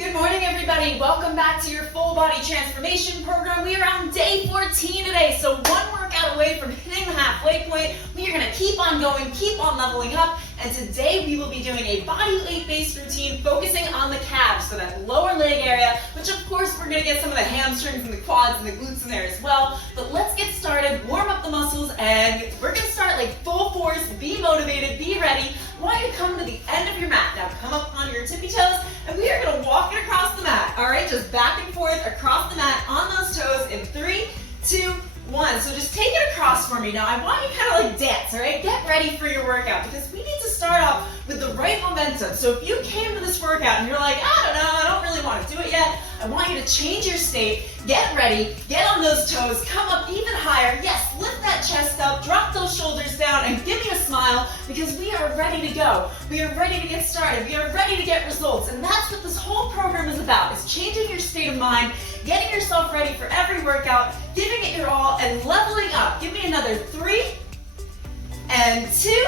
Good morning, everybody. Welcome back to your full body transformation program. We are on day 14 today, so one workout away from hitting the halfway point. We are going to keep on going, keep on leveling up, and today we will be doing a body weight based routine focusing on the calves, so that lower leg area, which of course we're going to get some of the hamstrings and the quads and the glutes in there as well. But let's get started, warm up the muscles, and we're going to start like full force. Be motivated, be ready. I want you to come to the end of your mat. Now come up on your tippy toes, and we are going to walk it across the mat. All right, just back and forth across the mat on those toes in 3, 2, 1. So just take it across for me. Now I want you to kind of like dance, all right? Get ready for your workout because we need to start off with the right momentum. So if you came to this workout and you're like, I don't know, I don't really want to do it yet, I want you to change your state, get ready, get on those toes, come up even higher. Yes, lift that chest up, drop those shoulders down, and give me a smile because we are ready to go. We are ready to get started. We are ready to get results. And that's what this whole program is about, is changing your state of mind, getting yourself ready for every workout, giving it your all, and leveling up. Give me another 3 and 2,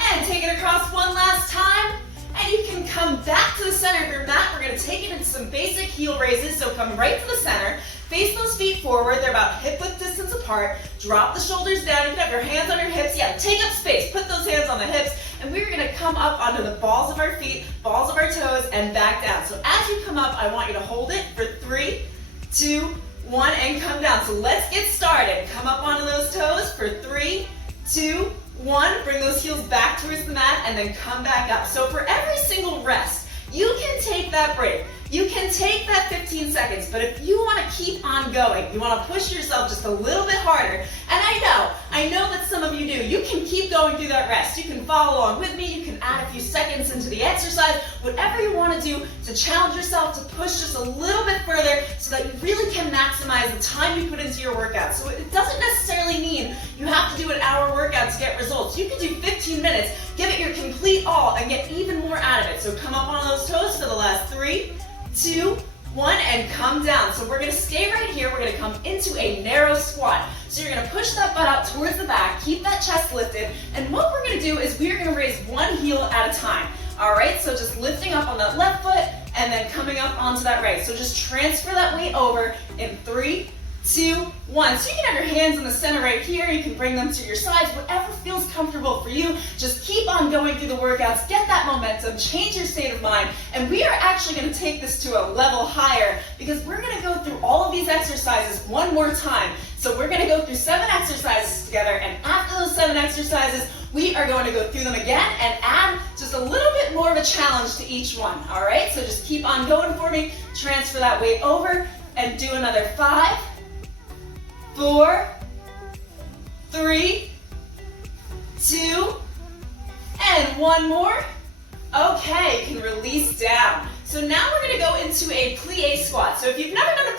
and take it across one last time. And you can come back to the center of your mat. We're going to take it into some basic heel raises. So come right to the center. Face those feet forward. They're about hip-width distance apart. Drop the shoulders down. You can have your hands on your hips. Yeah, take up space. Put those hands on the hips. And we're going to come up onto the balls of our feet, balls of our toes, and back down. So as you come up, I want you to hold it for 3, 2, 1, and come down. So let's get started. Come up onto those toes for 3, 2, 1, bring those heels back towards the mat and then come back up. So for every single rest, you can take that break. You can take that 15 seconds, but if you want to keep on going, you want to push yourself just a little bit harder, and I know that some of you do, you can keep going through that rest. You can follow along with me, you can add a few seconds into the exercise, whatever you want to do to challenge yourself, to push just a little bit further so that you really can maximize the time you put into your workout. So it doesn't necessarily mean you have to do an hour workout to get results. You can do 15 minutes, give it your complete all, and get even more out of it. So come up on those toes for the last 3, 2, 1, and come down. So we're going to stay right here. We're going to come into a narrow squat. So you're going to push that butt out towards the back, keep that chest lifted, and what we're going to do is we're going to raise one heel at a time. All right, so just lifting up on that left foot and then coming up onto that right. So just transfer that weight over in 3, 2, 1. So you can have your hands in the center right here. You can bring them to your sides, whatever feels comfortable for you. Just keep on going through the workouts, get that momentum, change your state of mind, and we are actually going to take this to a level higher because we're going to go through all of these exercises one more time. So we're going to go through 7 exercises together, and after those 7 exercises, we are going to go through them again and add just a little bit more of a challenge to each one. All right, so just keep on going for me. Transfer that weight over and do another 5, 4, 3, 2, and 1 more. Okay, you can release down. So now we're going to go into a plie squat. So if you've never done a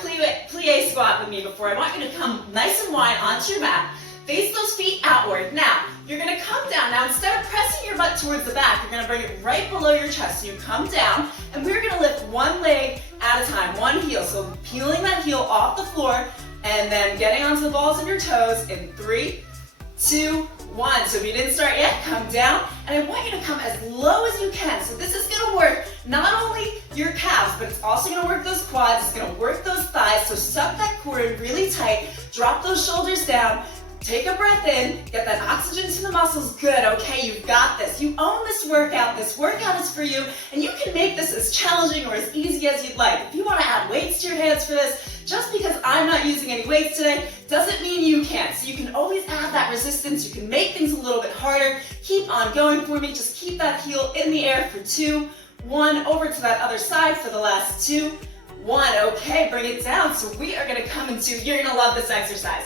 plie squat with me before, I want you to come nice and wide onto your mat. Face those feet outward. Now, you're going to come down. Now, instead of pressing your butt towards the back, you're going to bring it right below your chest. So you come down, and we're going to lift one leg at a time, one heel. So peeling that heel off the floor, and then getting onto the balls of your toes in 3, 2, 1. So if you didn't start yet, come down, and I want you to come as low as you can. So this is going to work not only your calves, but it's also going to work those quads. It's going to work those thighs. So suck that core in really tight. Drop those shoulders down. Take a breath in, get that oxygen to the muscles. Good, okay, you've got this. You own this workout. This workout is for you, and you can make this as challenging or as easy as you'd like. If you want to add weights to your hands for this, just because I'm not using any weights today doesn't mean you can't. So you can always add that resistance. You can make things a little bit harder. Keep on going for me. Just keep that heel in the air for 2, 1, over to that other side for the last 2, 1. Okay, bring it down. So we are going to come into, you're going to love this exercise.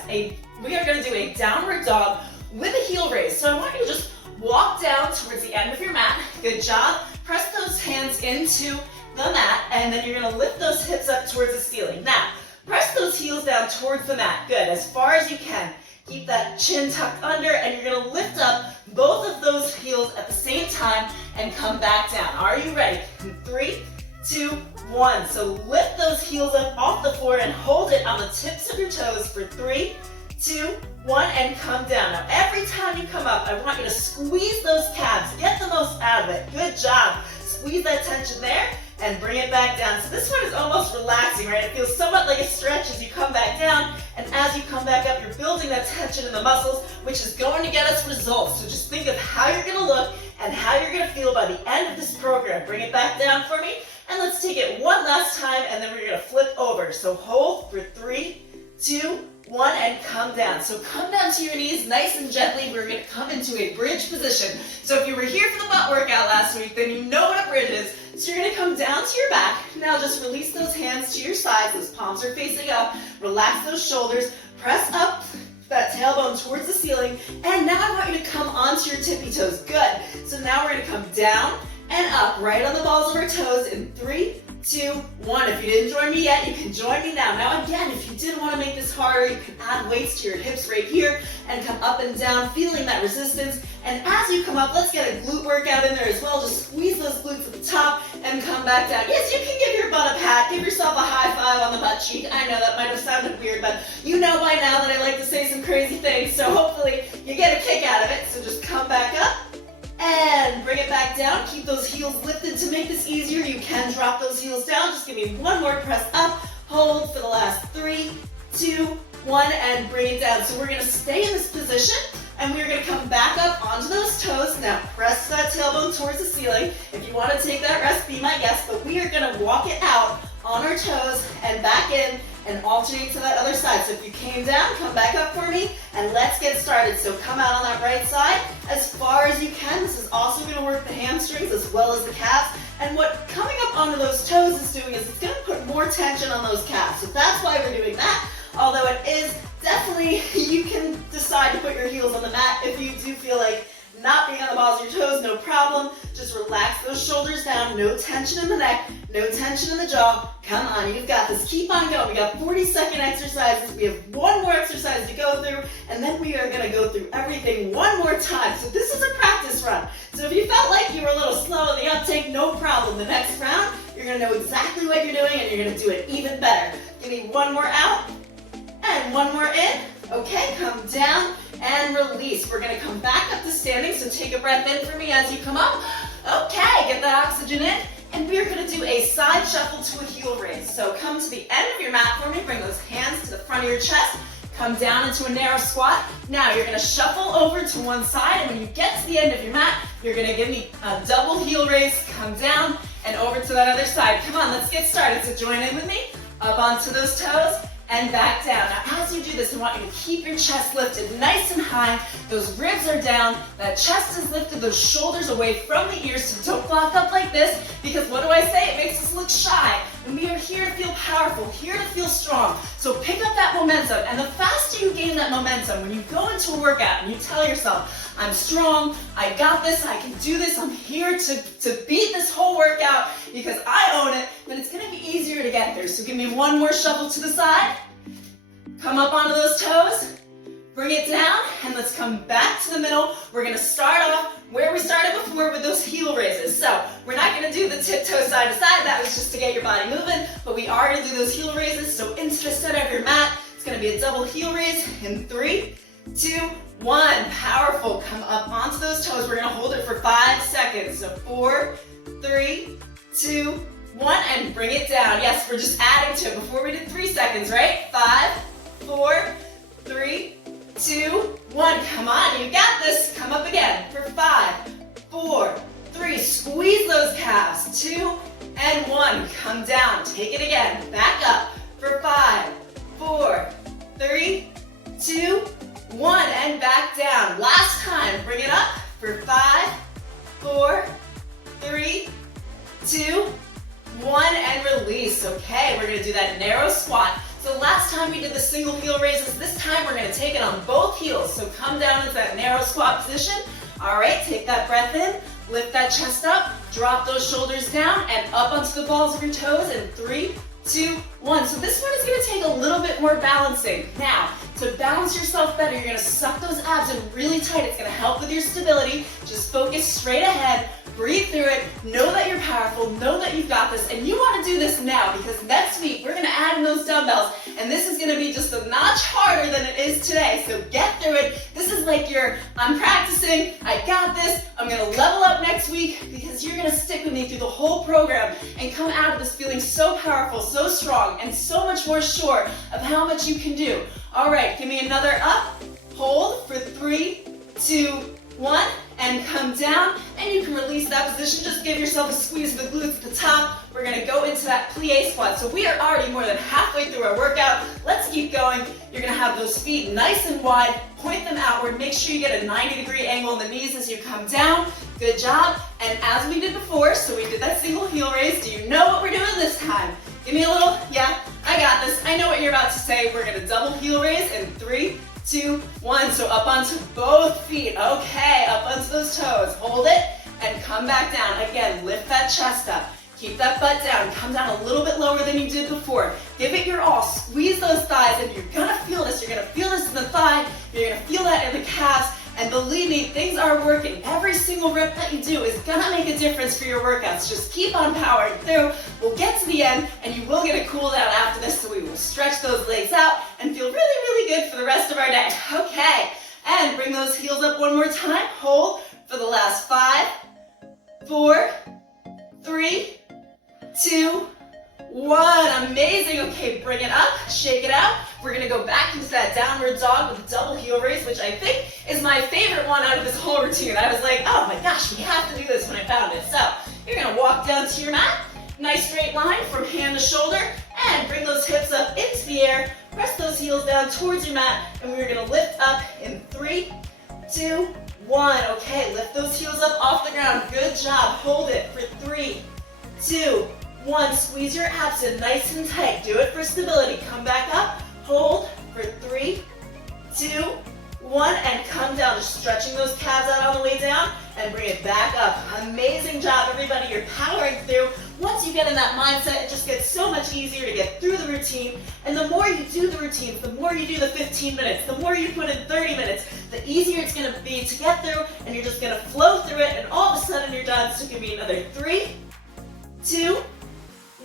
We are going to do a downward dog with a heel raise. So I want you to just walk down towards the end of your mat. Good job. Press those hands into the mat, and then you're going to lift those hips up towards the ceiling. Now, press those heels down towards the mat. Good, as far as you can. Keep that chin tucked under, and you're going to lift up both of those heels at the same time and come back down. Are you ready? 3, 2, 1. So lift those heels up off the floor and hold it on the tips of your toes for 3, 2, 1, and come down. Now every time you come up, I want you to squeeze those calves. Get the most out of it. Good job. Squeeze that tension there. and bring it back down. So this one is almost relaxing, right? It feels somewhat like a stretch as you come back down, and as you come back up, you're building that tension in the muscles, which is going to get us results. So just think of how you're gonna look and how you're gonna feel by the end of this program. Bring it back down for me, and let's take it one last time, and then we're gonna flip over. So hold for 3, 2, 1, and come down. So come down to your knees nice and gently. We're gonna come into a bridge position. So if you were here for the butt workout last week, then you know what a bridge is. So you're gonna come down to your back. Now just release those hands to your sides. Those palms are facing up. Relax those shoulders. Press up that tailbone towards the ceiling. And now I want you to come onto your tippy toes. Good. So now we're gonna come down and up, right on the balls of our toes in 3, 2, 1. If you didn't join me yet, you can join me now. Now again, if you did want to make this harder, you can add weights to your hips right here and come up and down, feeling that resistance. And as you come up, let's get a glute workout in there as well. Just squeeze those glutes at the top and come back down. Yes, you can give your butt a pat, give yourself a high five on the butt cheek. I know that might have sounded weird, but you know by now that I like to say some crazy things, so hopefully you get a kick out of it. So just come back up and bring it back down. Keep those heels lifted. To make this easier, you can drop those heels down. Just give me one more press up. Hold for the last 3, 2, 1, and bring it down. So we're gonna stay in this position, and we're gonna come back up onto those toes. Now press that tailbone towards the ceiling. If you wanna take that rest, be my guest, but we are gonna walk it out on our toes and back in and alternate to that other side. So if you came down, come back up for me, and let's get started. So come out on that right side as far as you can. This is also gonna work the hamstrings as well as the calves. And what coming up onto those toes is doing is it's gonna put more tension on those calves. So that's why we're doing that. Although it is definitely, you can decide to put your heels on the mat if you do feel like not being on the balls of your toes, no problem. Just relax those shoulders down, no tension in the neck, no tension in the jaw. Come on, you've got this. Keep on going. We got 40-second exercises. We have one more exercise to go through, and then we are gonna go through everything one more time. So this is a practice run. So if you felt like you were a little slow in the uptake, no problem. The next round, you're gonna know exactly what you're doing, and you're gonna do it even better. Give me one more out, and one more in. Okay, come down and release. We're gonna come back up to standing, so take a breath in for me as you come up. Okay, get that oxygen in, and we're gonna do a side shuffle to a heel raise. So come to the end of your mat for me, bring those hands to the front of your chest, come down into a narrow squat. Now you're gonna shuffle over to one side, and when you get to the end of your mat, you're gonna give me a double heel raise, come down and over to that other side. Come on, let's get started. So join in with me, up onto those toes, and back down. Now as you do this, I want you to keep your chest lifted nice and high. Those ribs are down, that chest is lifted, those shoulders away from the ears, so don't block up like this, because what do I say? It makes us look shy. And we are here to feel powerful, here to feel strong. So pick up that momentum, and the faster you gain that momentum, when you go into a workout and you tell yourself, I'm strong, I got this, I can do this, I'm here to beat this whole workout because I own it, then it's gonna be easier to get there. So give me one more shuffle to the side. Come up onto those toes, bring it down, and let's come back to the middle. We're gonna start off where we started before with those heel raises. So we're not gonna do the tiptoe side to side, that was just to get your body moving, but we are gonna do those heel raises. So into the center of your mat, it's gonna be a double heel raise in 3, 2, 1. Powerful. Come up onto those toes. We're gonna hold it for 5 seconds. So 4, 3, 2, 1, and bring it down. Yes, we're just adding to it. Before we did 3 seconds, right? 5, 4, 3, 2, 1. Come on, you got this. Come up again for 5, 4, 3. Squeeze those calves. 2 and 1. Come down. Take it again. Back up for 5, 4, 3, 2, 1, and back down. Last time. Bring it up for 5, 4, 3, 2, 1, and release. Okay, we're gonna do that narrow squat. So last time we did the single heel raises. This time we're gonna take it on both heels. So come down into that narrow squat position. All right, take that breath in, lift that chest up, drop those shoulders down, and up onto the balls of your toes in 3, 2, 1. So this one is gonna take a little bit more balancing. Now, to balance yourself better, you're gonna suck those abs in really tight. It's gonna help with your stability. Just focus straight ahead, breathe through it, know that you're powerful, know that you've got this, and you wanna do this now because next week we're gonna add in those dumbbells, and this is gonna be just a notch harder than it is today. So get through it. This is like I'm practicing, I got this, I'm gonna level up next week, because you're gonna stick with me through the whole program and come out of this feeling so powerful, so strong, and so much more sure of how much you can do. All right, give me another up, hold for 3, 2, 1, and come down, and you can release that position. Just give yourself a squeeze of the glutes at the top. We're gonna go into that plie squat. So we are already more than halfway through our workout. Let's keep going. You're gonna have those feet nice and wide, point them outward. Make sure you get a 90-degree angle in the knees as you come down. Good job. And as we did before, so we did that single heel raise, do you know what we're doing this time? Give me a little, yeah, I got this. I know what you're about to say. We're gonna double heel raise in 3, 2, 1. So up onto both feet. Okay, up onto those toes. Hold it and come back down. Again, lift that chest up. Keep that butt down. Come down a little bit lower than you did before. Give it your all. Squeeze those thighs, and you're gonna feel this. You're gonna feel this in the thigh. You're gonna feel that in the calves. And believe me, things are working. Every single rep that you do is gonna make a difference for your workouts. Just keep on powering through. We'll get to the end, and you will get a cool down after this, so we will stretch those legs out and feel really, really good for the rest of our day. Okay, and bring those heels up one more time. Hold for the last 5, 4, 3, 2, 1. Amazing. Okay, bring it up, shake it out. We're gonna go back into that downward dog with double heel raise, which I think is my favorite one out of this whole routine. I was like, oh my gosh, we have to do this when I found it. So you're gonna walk down to your mat, nice straight line from hand to shoulder, and bring those hips up into the air. Press those heels down towards your mat, and we're gonna lift up in 3, 2, 1. Okay, lift those heels up off the ground. Good job. Hold it for 3, 2, 1. Squeeze your abs in nice and tight. Do it for stability. Come back up. Hold for 3, 2, 1, and come down. Just stretching those calves out on the way down and bring it back up. Amazing job, everybody. You're powering through. Once you get in that mindset, it just gets so much easier to get through the routine. And the more you do the routines, the more you do the 15 minutes, the more you put in 30 minutes, the easier it's going to be to get through, and you're just going to flow through it, and all of a sudden you're done. So give me another 3, 2,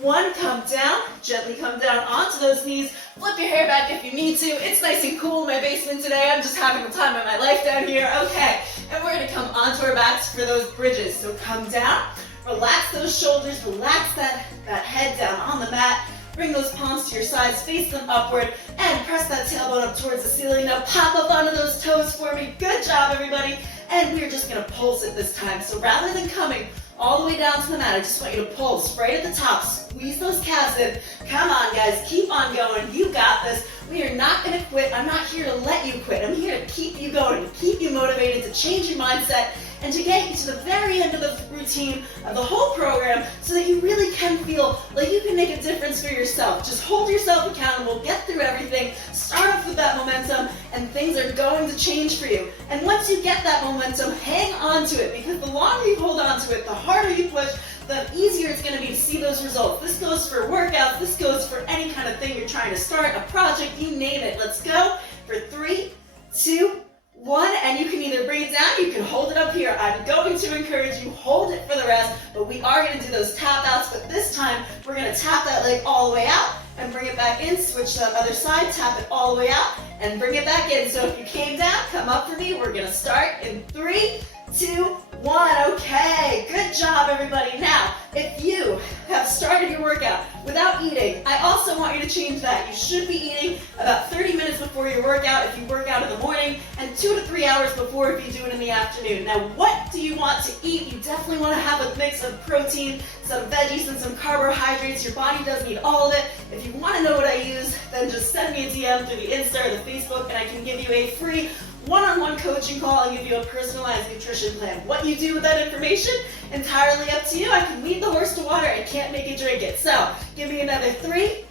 1, come down, gently come down onto those knees, flip your hair back if you need to. It's nice and cool in my basement today. I'm just having the time of my life down here. Okay, and we're gonna come onto our backs for those bridges. So come down, relax those shoulders, relax that head down on the mat, bring those palms to your sides, face them upward, and press that tailbone up towards the ceiling. Now pop up onto those toes for me. Good job, everybody. And we're just gonna pulse it this time. So rather than coming all the way down to the mat, I just want you to pulse right at the top. Squeeze those calves in. Come on, guys. Keep on going. You got this. We are not going to quit. I'm not here to let you quit. I'm here to keep you going, to keep you motivated, to change your mindset, and to get you to the very end of the routine of the whole program so that you really can feel like you can make a difference for yourself. Just hold yourself accountable, get through everything, start off with that momentum, and things are going to change for you. And once you get that momentum, hang on to it, because the longer you hold on to it, the harder you push, the easier it's going to be to see those results. This goes for workouts, this goes for any kind of thing you're trying to start, a project, you name it. Let's go for 3, 2, 1, and you can either bring it down, you can hold it up here. I'm going to encourage you, hold it for the rest, but we are going to do those tap outs, but this time we're going to tap that leg all the way out and bring it back in, switch to that other side, tap it all the way out and bring it back in. So if you came down, come up for me. We're going to start in 3, 2, 1. Okay, good job, everybody. Now, if you have started your workout without eating, I also want you to change that. You should be eating about 30 minutes before your workout if you work out in the morning, and 2 to 3 hours before if you do it in the afternoon. Now, what do you want to eat? You definitely want to have a mix of protein, some veggies, and some carbohydrates. Your body does need all of it. If you want to know what I use, then just send me a DM through the Insta or the Facebook, and I can give you a free one-on-one coaching call and give you a personalized nutrition plan. What you do with that information, entirely up to you. I can lead the horse to water, I can't make it drink it. So, give me another 3,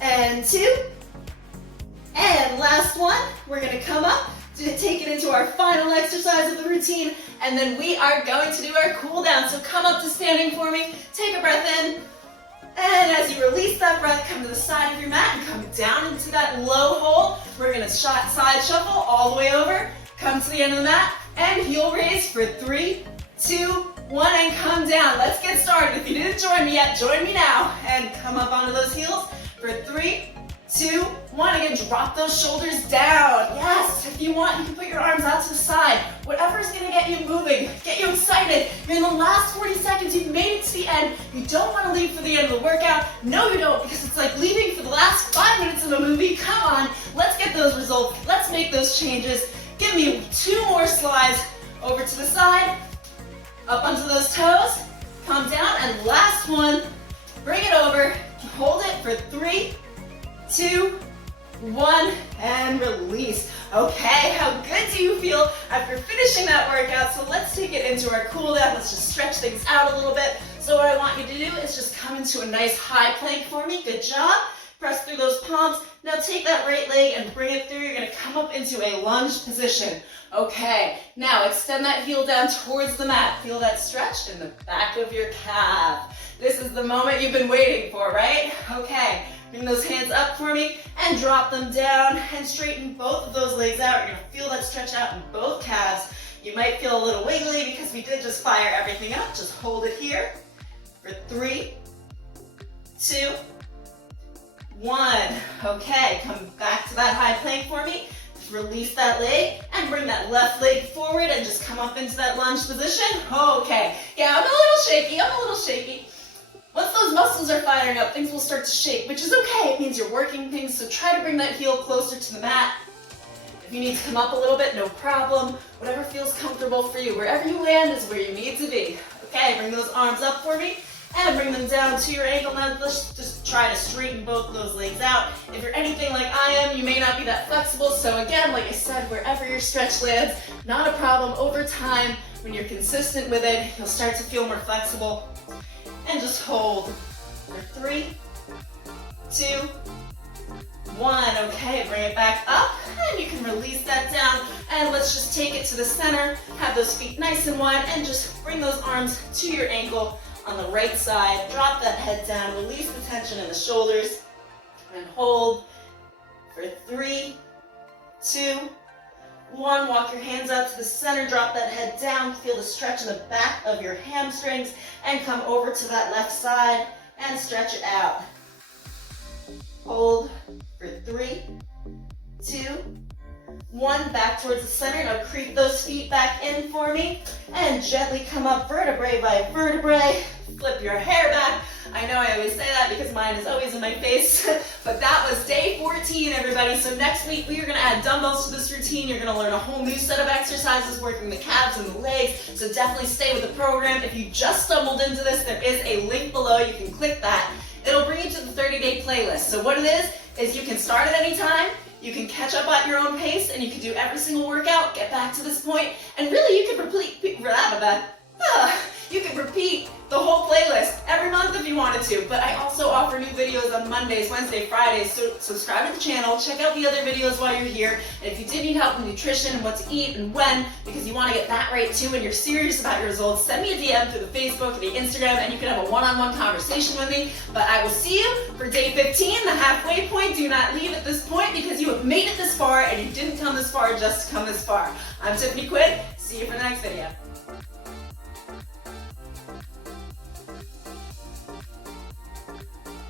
and 2, and last one. We're gonna come up to take it into our final exercise of the routine, and then we are going to do our cool down. So come up to standing for me, take a breath in, and as you release that breath, come to the side of your mat and come down into that low hold. We're gonna side shuffle all the way over, come to the end of the mat, and heel raise for 3, 2, 1, and come down. Let's get started. If you didn't join me yet, join me now. And come up onto those heels for 3, 2, 1. Again, drop those shoulders down. Yes, if you want, you can put your arms out to the side. Whatever's gonna get you moving, get you excited. You're in the last 40 seconds, you've made it to the end. You don't wanna leave for the end of the workout. No, you don't, because it's like leaving for the last 5 minutes of a movie. Come on, let's get those results. Let's make those changes. Give me 2 more slides. Over to the side, up onto those toes, come down, and last one. Bring it over, hold it for 3, 2, 1, and release. Okay, how good do you feel after finishing that workout? So let's take it into our cool down. Let's just stretch things out a little bit. So what I want you to do is just come into a nice high plank for me. Good job. Press through those palms. Now take that right leg and bring it through. You're gonna come up into a lunge position. Okay, now extend that heel down towards the mat. Feel that stretch in the back of your calf. This is the moment you've been waiting for, right? Okay, bring those hands up for me and drop them down and straighten both of those legs out. You're gonna feel that stretch out in both calves. You might feel a little wiggly because we did just fire everything up. Just hold it here for 3, 2, 1. Okay, come back to that high plank for me. Release that leg and bring that left leg forward and just come up into that lunge position. Okay, yeah, I'm a little shaky. Once those muscles are firing up, things will start to shake, which is okay. It means you're working things, so try to bring that heel closer to the mat. If you need to come up a little bit, no problem. Whatever feels comfortable for you. Wherever you land is where you need to be. Okay, bring those arms up for me. And bring them down to your ankle. Now let's just try to straighten both of those legs out. If you're anything like I am, you may not be that flexible. So again, like I said, wherever your stretch lands, not a problem. Over time, when you're consistent with it, you'll start to feel more flexible. And just hold for 3, 2, 1. Okay, bring it back up. And you can release that down. And let's just take it to the center. Have those feet nice and wide. And just bring those arms to your ankle. On the right side, drop that head down, release the tension in the shoulders, and hold for 3, 2, 1. Walk your hands out to the center, drop that head down, feel the stretch in the back of your hamstrings, and come over to that left side and stretch it out. Hold for 3, 2, 1. Back towards the center. Now creep those feet back in for me, and gently come up vertebrae by vertebrae. Flip your hair back. I know I always say that because mine is always in my face, but that was day 14, everybody. So next week we are gonna add dumbbells to this routine. You're gonna learn a whole new set of exercises working the calves and the legs, so definitely stay with the program. If you just stumbled into this, there is a link below. You can click that. It'll bring you to the 30-day playlist. So what it is you can start at any time, you can catch up at your own pace, and you can do every single workout, get back to this point, and really you can repeat the whole playlist every month if you wanted to. But I also offer new videos on Mondays, Wednesdays, Fridays, so subscribe to the channel, check out the other videos while you're here. And if you did need help with nutrition and what to eat and when, because you want to get that right too and you're serious about your results, send me a DM through the Facebook or the Instagram and you can have a one-on-one conversation with me. But I will see you for day 15, the halfway point. Do not leave at this point because you have made it this far and you didn't come this far just to come this far. I'm Tiffany Quinn. See you for the next video.